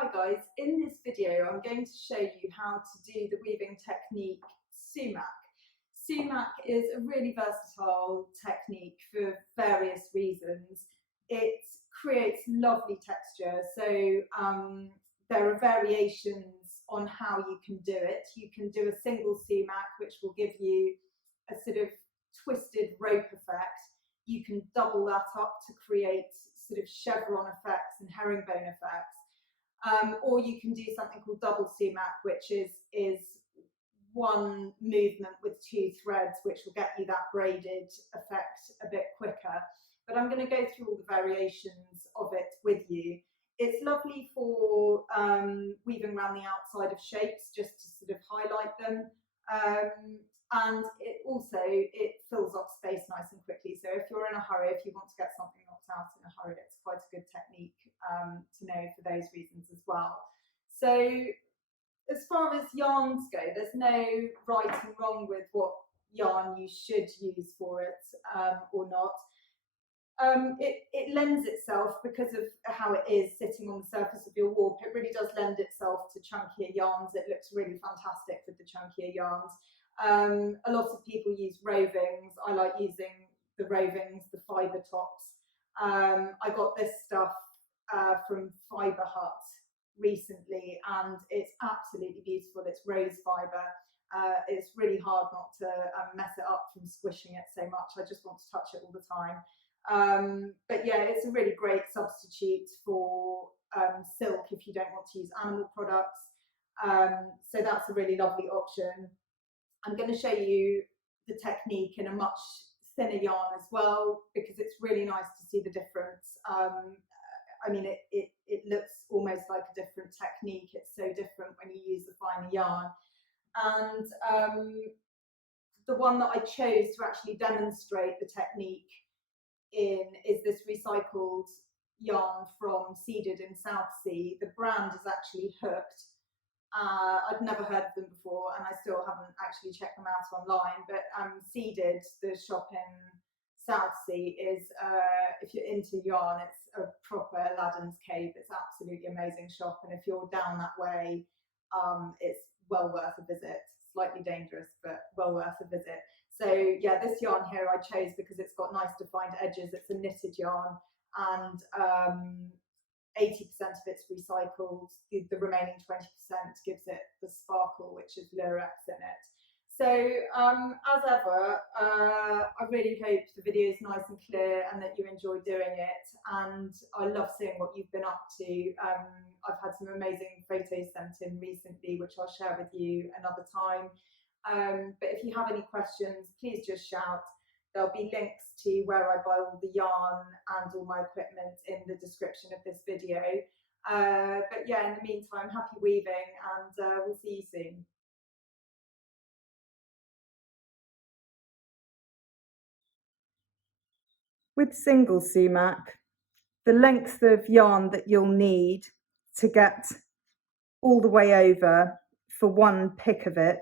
Hi guys, in this video I'm going to show you how to do the weaving technique sumac. Sumac is a really versatile technique for various reasons. It creates lovely texture, so there are variations on how you can do it. You can do a single sumac, which will give you a sort of twisted rope effect. You can double that up to create sort of chevron effects and herringbone effects. Or you can do something called double sumac, which is one movement with two threads, which will get you that braided effect a bit quicker. But I'm going to go through all the variations of it with you. It's lovely for weaving around the outside of shapes, just to sort of highlight them. And it fills up space nice and quickly. So if you're in a hurry, if you want to get something knocked out in a hurry, it's quite a good technique to know for those reasons as well. So as far as yarns go, there's no right and wrong with what yarn you should use for it or not. It lends itself, because of how it is sitting on the surface of your warp, it really does lend itself to chunkier yarns. It looks really fantastic with the chunkier yarns. A lot of people use rovings. I like using the rovings, the fibre tops. I got this stuff from Fibre Hut recently, and it's absolutely beautiful. It's rose fibre. It's really hard not to mess it up from squishing it so much. I just want to touch it all the time. But yeah, it's a really great substitute for silk if you don't want to use animal products. So that's a really lovely option. I'm going to show you the technique in a much thinner yarn as well, because it's really nice to see the difference. I mean, it looks almost like a different technique. It's so different when you use the finer yarn. And the one that I chose to actually demonstrate the technique in is this recycled yarn from Seeded in South Sea. The brand is actually Hooked. I'd never heard of them before, and I still haven't actually checked them out online, but Seeded, the shop in South Sea, is, if you're into yarn, it's a proper Aladdin's cave. It's absolutely amazing shop, and if you're down that way, it's well worth a visit. Slightly dangerous, but well worth a visit. So yeah, this yarn here I chose because it's got nice defined edges. It's a knitted yarn, and 80% of it's recycled. The remaining 20% gives it the sparkle, which is lurex in it. So as ever, I really hope the video is nice and clear and that you enjoy doing it. And I love seeing what you've been up to. I've had some amazing photos sent in recently, which I'll share with you another time. But if you have any questions, please just shout. There'll be links to where I buy all the yarn and all my equipment in the description of this video. But yeah, in the meantime, happy weaving, and we'll see you soon. With single sumac, the length of yarn that you'll need to get all the way over for one pick of it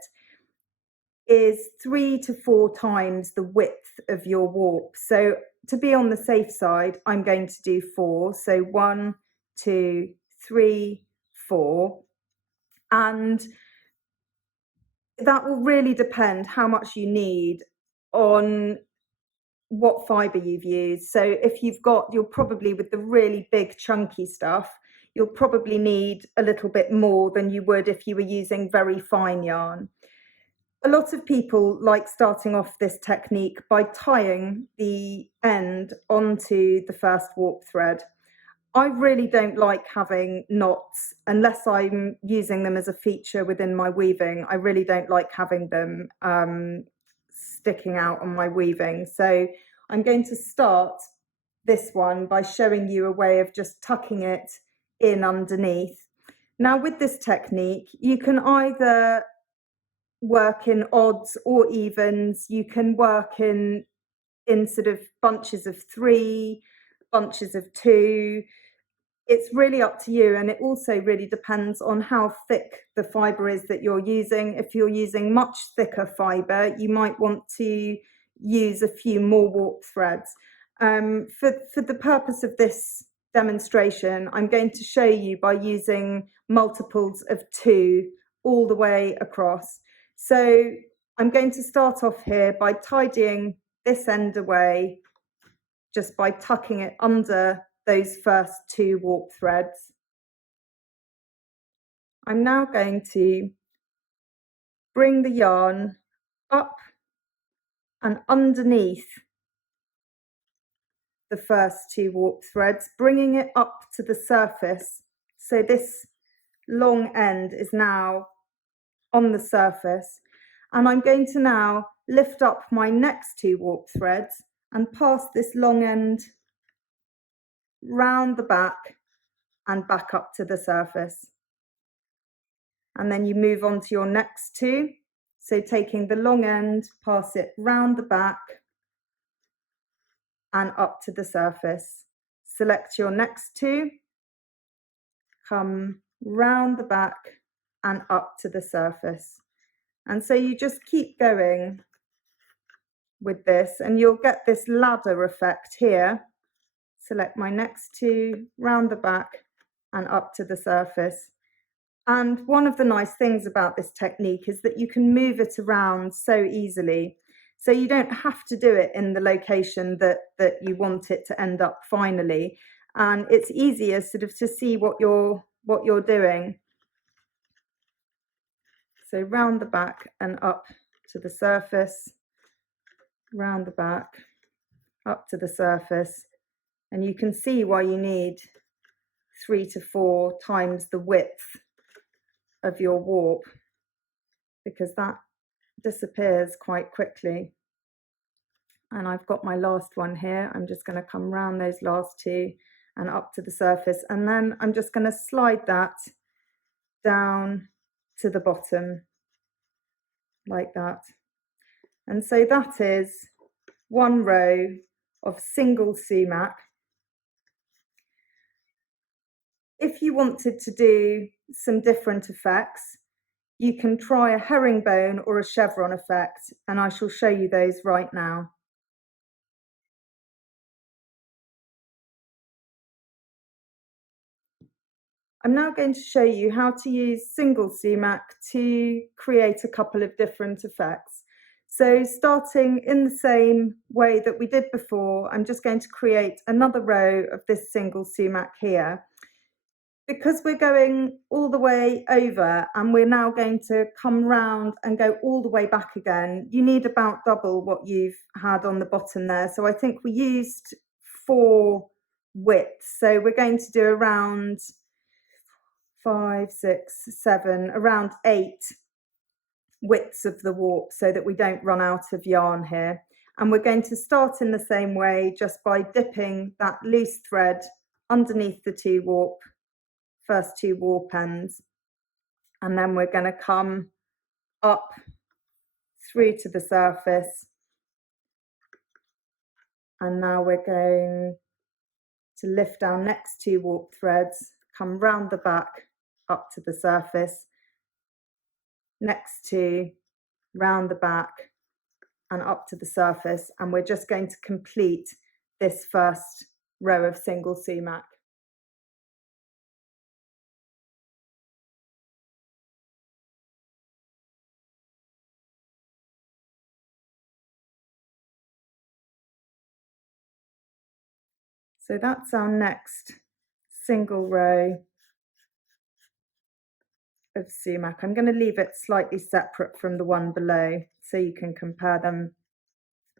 is 3 to 4 times the width of your warp. So to be on the safe side, I'm going to do 4. So 1, 2, 3, 4. And that will really depend how much you need on what fibre you've used. So if you'll probably, with the really big chunky stuff, you'll probably need a little bit more than you would if you were using very fine yarn. A lot of people like starting off this technique by tying the end onto the first warp thread. I really don't like having knots unless I'm using them as a feature within my weaving. I really don't like having them sticking out on my weaving. So I'm going to start this one by showing you a way of just tucking it in underneath. Now with this technique, you can either work in odds or evens. You can work in sort of bunches of 3, bunches of 2. It's really up to you, and it also really depends on how thick the fibre is that you're using. If you're using much thicker fibre, you might want to use a few more warp threads. For the purpose of this demonstration, I'm going to show you by using multiples of 2 all the way across. So I'm going to start off here by tidying this end away, just by tucking it under those first 2 warp threads. I'm now going to bring the yarn up and underneath the first 2 warp threads, bringing it up to the surface. So this long end is now on the surface, and I'm going to now lift up my next 2 warp threads and pass this long end round the back and back up to the surface. And then you move on to your next 2. So taking the long end, pass it round the back and up to the surface. Select your next 2, come round the back and up to the surface. And so you just keep going with this and you'll get this ladder effect here. Select my next 2, round the back and up to the surface. And one of the nice things about this technique is that you can move it around so easily. So you don't have to do it in the location that you want it to end up finally. And it's easier sort of to see what you're doing. So round the back and up to the surface, round the back, up to the surface. And you can see why you need 3 to 4 times the width of your warp, because that disappears quite quickly. And I've got my last one here. I'm just going to come round those last 2 and up to the surface, and then I'm just going to slide that down to the bottom like that. And so that is 1 row of single sumac. If you wanted to do some different effects, you can try a herringbone or a chevron effect, and I shall show you those right now. I'm now going to show you how to use single sumac to create a couple of different effects. So starting in the same way that we did before, I'm just going to create another row of this single sumac here. Because we're going all the way over and we're now going to come round and go all the way back again, you need about double what you've had on the bottom there. So I think we used 4 widths. So we're going to do around 5, 6, 7, around 8 widths of the warp so that we don't run out of yarn here. And we're going to start in the same way, just by dipping that loose thread underneath the first 2 warp ends, and then we're going to come up through to the surface, and now we're going to lift our next 2 warp threads, come round the back up to the surface, next 2 round the back and up to the surface, and we're just going to complete this first row of single sumac. So that's our next single row of sumac. I'm going to leave it slightly separate from the one below so you can compare them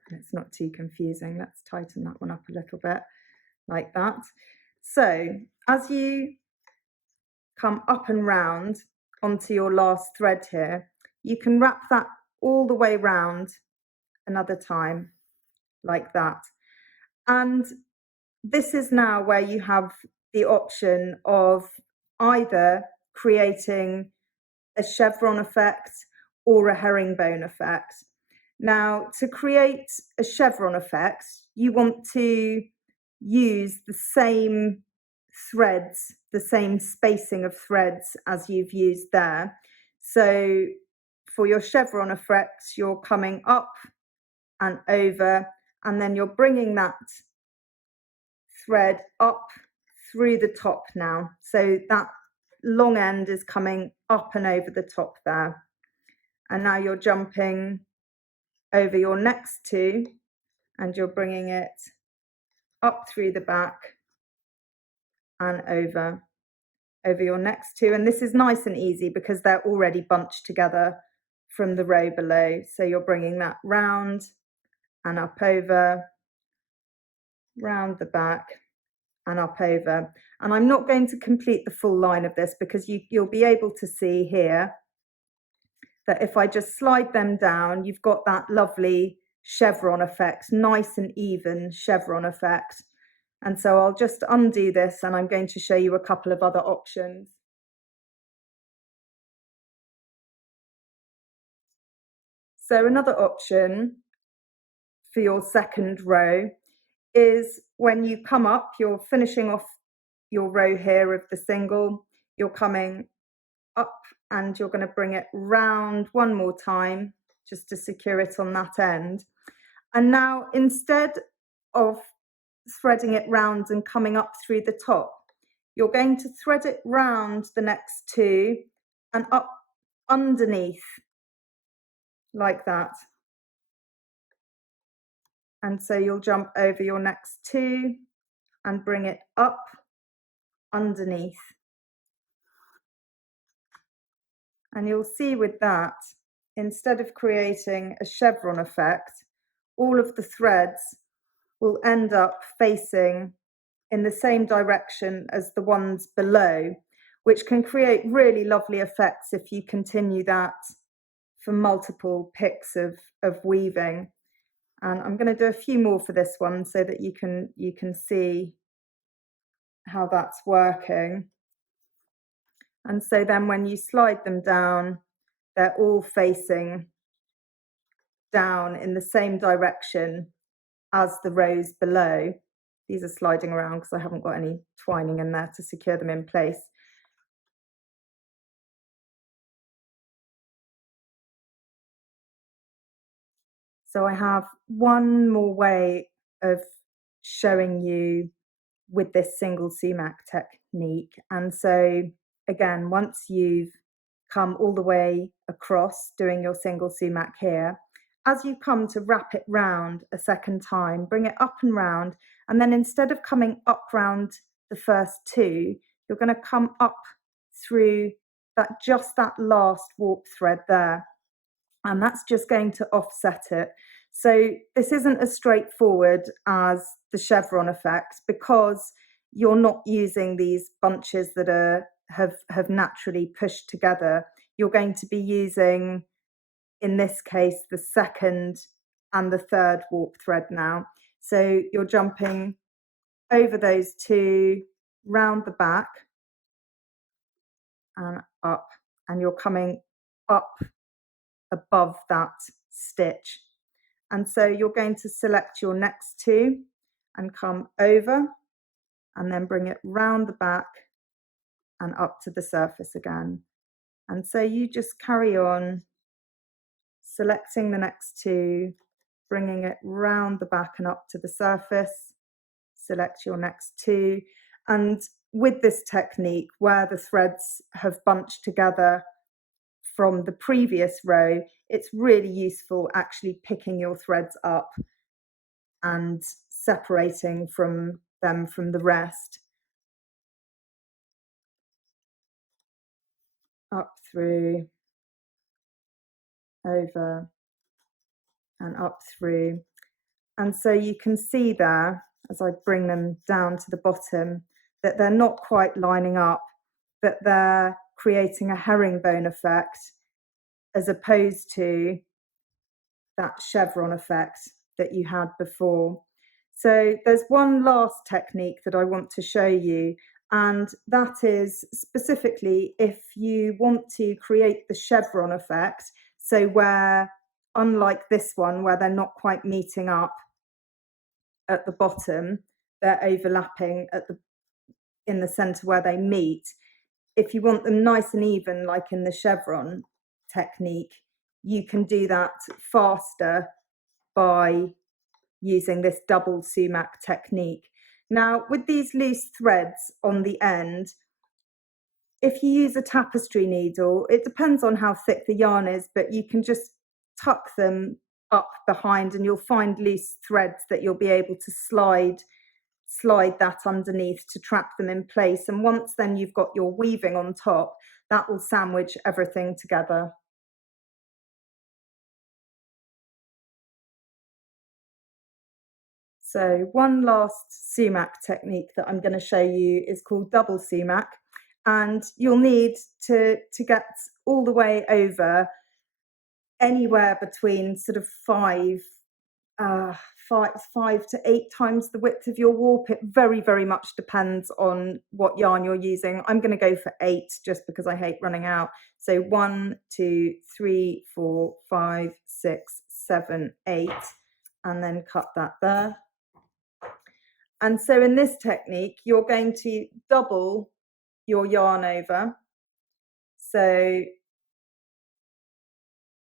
and it's not too confusing. Let's tighten that one up a little bit like that. So as you come up and round onto your last thread here, you can wrap that all the way round another time like that. And this is now where you have the option of either creating a chevron effect or a herringbone effect. Now, to create a chevron effect, you want to use the same threads, the same spacing of threads as you've used there. So for your chevron effect, you're coming up and over, and then you're bringing that thread up through the top now. So that long end is coming up and over the top there. And now you're jumping over your next two and you're bringing it up through the back and over your next two. And this is nice and easy because they're already bunched together from the row below. So you're bringing that round and up over, round the back and up over. And I'm not going to complete the full line of this because you'll be able to see here that if I just slide them down, you've got that lovely chevron effect, nice and even chevron effect. And so I'll just undo this and I'm going to show you a couple of other options. So another option for your second row is when you come up, you're finishing off your row here of the single, you're coming up and you're going to bring it round one more time just to secure it on that end. And now instead of threading it round and coming up through the top, you're going to thread it round the next two and up underneath like that. And so you'll jump over your next two and bring it up underneath. And you'll see with that, instead of creating a chevron effect, all of the threads will end up facing in the same direction as the ones below, which can create really lovely effects if you continue that for multiple picks of weaving. And I'm going to do a few more for this one so that you can see how that's working. And so then when you slide them down, they're all facing down in the same direction as the rows below. These are sliding around because I haven't got any twining in there to secure them in place. So I have one more way of showing you with this single sumac technique. And so again, once you've come all the way across doing your single sumac here, as you come to wrap it round a second time, bring it up and round, and then instead of coming up round the first two, you're going to come up through just that last warp thread there, and that's just going to offset it. So this isn't as straightforward as the chevron effect because you're not using these bunches that have naturally pushed together. You're going to be using, in this case, the second and the third warp thread now. So you're jumping over those two, round the back and up, and you're coming up above that stitch. And so you're going to select your next two and come over and then bring it round the back and up to the surface again. And so you just carry on selecting the next two, bringing it round the back and up to the surface, select your next two. And with this technique, where the threads have bunched together from the previous row, it's really useful actually picking your threads up and separating them from the rest. Up through, over and up through. And so you can see there, as I bring them down to the bottom, that they're not quite lining up, that they're creating a herringbone effect as opposed to that chevron effect that you had before. So there's one last technique that I want to show you, and that is specifically if you want to create the chevron effect, so where, unlike this one, where they're not quite meeting up at the bottom, they're overlapping in the center where they meet. If you want them nice and even, like in the chevron technique, you can do that faster by using this double sumac technique. Now, with these loose threads on the end, if you use a tapestry needle, it depends on how thick the yarn is, but you can just tuck them up behind and you'll find loose threads that you'll be able to slide that underneath to trap them in place. And once then you've got your weaving on top, that will sandwich everything together. So one last sumac technique that I'm going to show you is called double sumac, and you'll need to get all the way over anywhere between sort of 5 to 8 times the width of your warp. It very, very much depends on what yarn you're using. I'm going to go for 8 just because I hate running out. So 1, 2, 3, 4, 5, 6, 7, 8, and then cut that there. And so in this technique, you're going to double your yarn over. So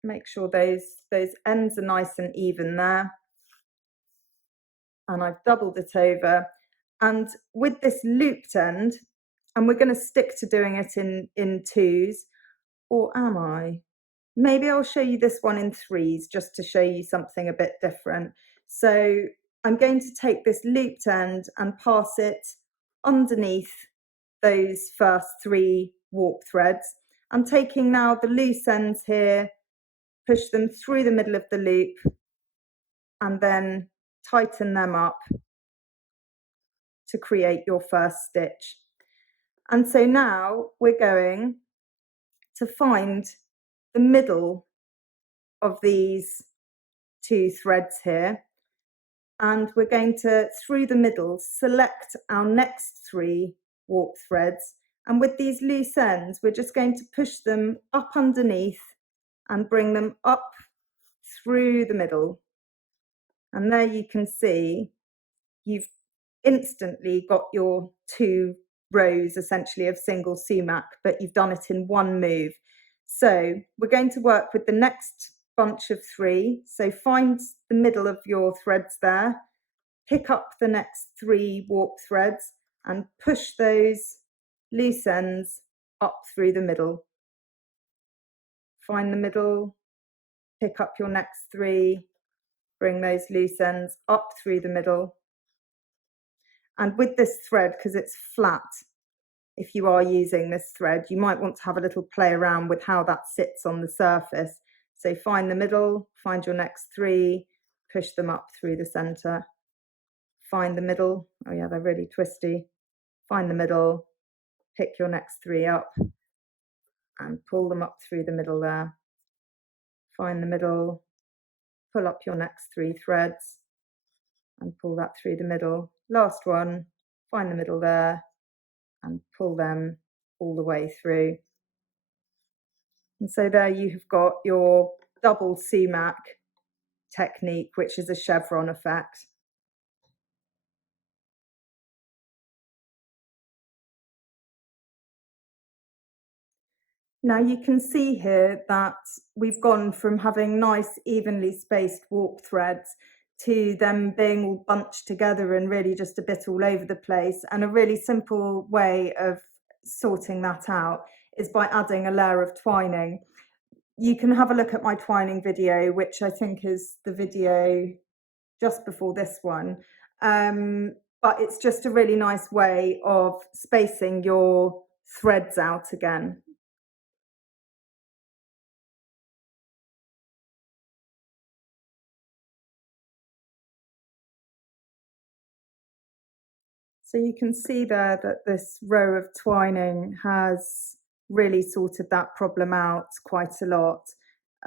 make sure those ends are nice and even there. And I've doubled it over. And with this looped end, and we're going to stick to doing it in 2s, or am I? Maybe I'll show you this one in 3s just to show you something a bit different. So I'm going to take this looped end and pass it underneath those first 3 warp threads. I'm taking now the loose ends here, push them through the middle of the loop, and then tighten them up to create your first stitch. And so now we're going to find the middle of these 2 threads here, and we're going to, through the middle, select our next 3 warp threads, and with these loose ends we're just going to push them up underneath and bring them up through the middle. And there you can see you've instantly got your 2 rows essentially of single sumac, but you've done it in one move. So we're going to work with the next bunch of 3. So find the middle of your threads there, pick up the next 3 warp threads and push those loose ends up through the middle. Find the middle, pick up your next 3, bring those loose ends up through the middle. And with this thread, because it's flat, if you are using this thread, you might want to have a little play around with how that sits on the surface. So find the middle, find your next 3, push them up through the center. Find the middle, oh yeah, they're really twisty. Find the middle, pick your next 3 up and pull them up through the middle there. Find the middle, pull up your next 3 threads and pull that through the middle. Last one, find the middle there and pull them all the way through. And so there you have got your double sumac technique, which is a chevron effect. Now you can see here that we've gone from having nice evenly spaced warp threads to them being all bunched together and really just a bit all over the place. And a really simple way of sorting that out is by adding a layer of twining. You can have a look at my twining video, which I think is the video just before this one. But it's just a really nice way of spacing your threads out again. So you can see there that this row of twining has really sorted that problem out quite a lot.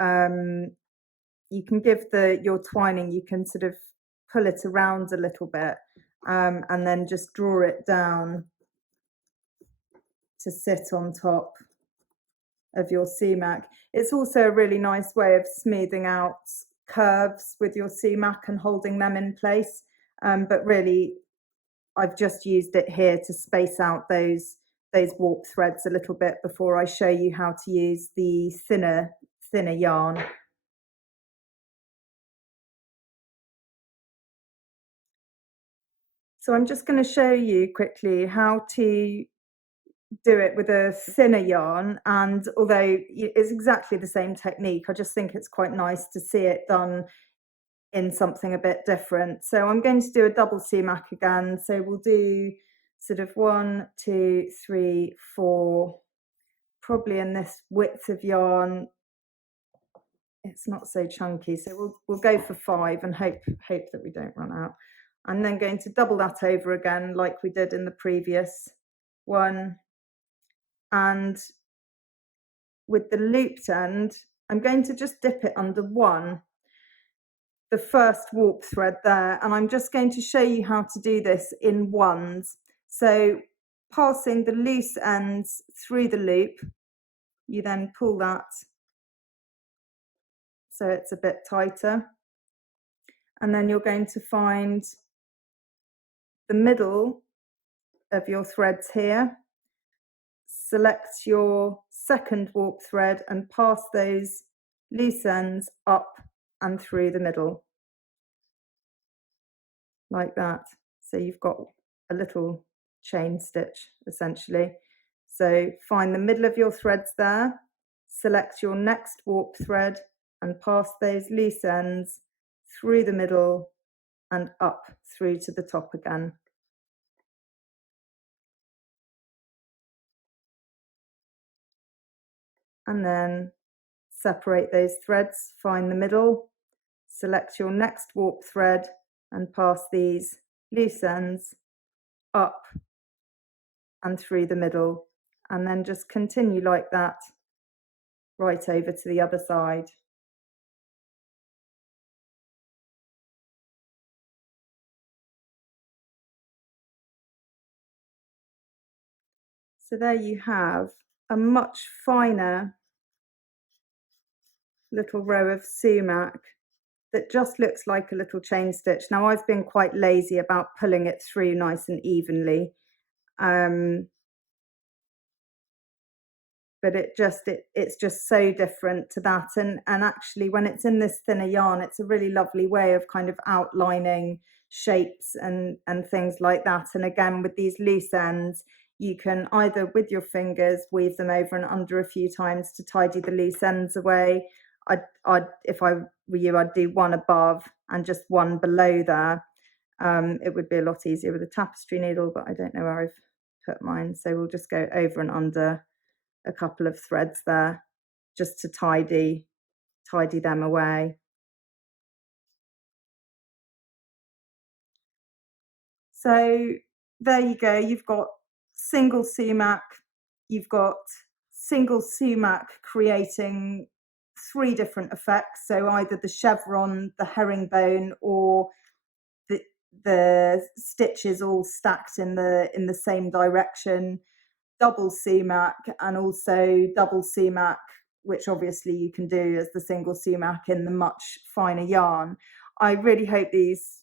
You can give your twining, you can sort of pull it around a little bit and then just draw it down to sit on top of your sumac. It's also a really nice way of smoothing out curves with your sumac and holding them in place. But really, I've just used it here to space out those warp threads a little bit before I show you how to use the thinner yarn. So So I'm just going to show you quickly how to do it with a thinner yarn, and although it's exactly the same technique, I just think it's quite nice to see it done in something a bit different. So I'm going to do a double sumac again. So we'll do sort of 1, 2, 3, 4, probably in this width of yarn. It's not so chunky, so we'll go for 5 and hope that we don't run out. I'm then going to double that over again like we did in the previous one, and with the looped end I'm going to just dip it under the first warp thread there, and I'm just going to show you how to do this in ones. So passing the loose ends through the loop, you then pull that so it's a bit tighter, and then you're going to find the middle of your threads here, select your second warp thread and pass those loose ends up and through the middle like that. So you've got a little chain stitch essentially. So find the middle of your threads there, select your next warp thread and pass those loose ends through the middle and up through to the top again. And then separate those threads, find the middle, select your next warp thread and pass these loose ends up and through the middle, and then just continue like that right over to the other side. So there you have a much finer little row of sumac that just looks like a little chain stitch. Now I've been quite lazy about pulling it through nice and evenly, but it's just so different to that, and actually when it's in this thinner yarn it's a really lovely way of kind of outlining shapes and things like that. And again, with these loose ends, you can either with your fingers weave them over and under a few times to tidy the loose ends away. I'd if I were you, I'd do one above and just one below there. It would be a lot easier with a tapestry needle, but I don't know where I've put mine, so we'll just go over and under a couple of threads there just to tidy them away. So there you go, you've got single sumac, you've got single sumac creating 3 different effects, so either the chevron, the herringbone, or the stitches all stacked in the same direction, double sumac, and also double sumac, which obviously you can do as the single sumac in the much finer yarn. I really hope these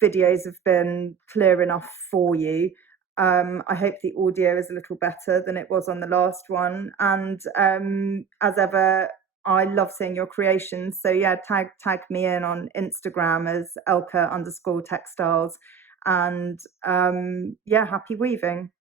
videos have been clear enough for you. I hope the audio is a little better than it was on the last one, and as ever, I love seeing your creations. So yeah, tag me in on Instagram as Elka_textiles, and yeah, happy weaving.